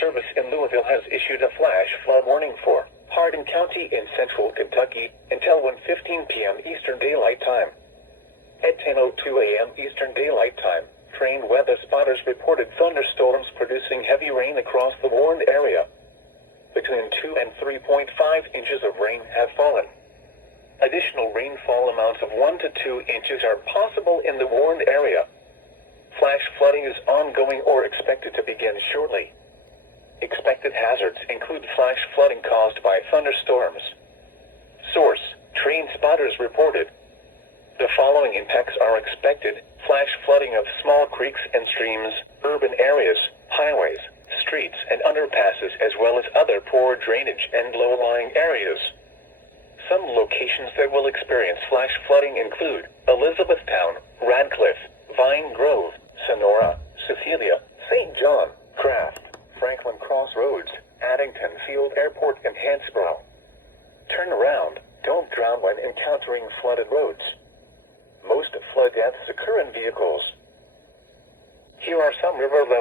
Service in Louisville has issued a flash flood warning for Hardin County in central Kentucky until 1:15 p.m. Eastern Daylight Time. At 10:02 a.m. Eastern Daylight Time, trained weather spotters reported thunderstorms producing heavy rain across the warned area. Between 2 and 3.5 inches of rain have fallen. Additional rainfall amounts of 1 to 2 inches are possible in the warned area. Flash flooding is ongoing or expected to begin shortly. Expected hazards include flash flooding caused by thunderstorms. Source: trained spotters reported. The following impacts are expected: flash flooding of small creeks and streams, urban areas, highways, streets and underpasses, as well as other poor drainage and low-lying areas. Some locations that will experience flash flooding include Elizabethtown, Radcliffe, Vine Grove, Sonora, Cecilia, St. John, Craft, Franklin Crossroads, Addington Field Airport, and Hansborough. Turn around. Don't drown when encountering flooded roads. Most flood deaths occur in vehicles. Here are some river levels.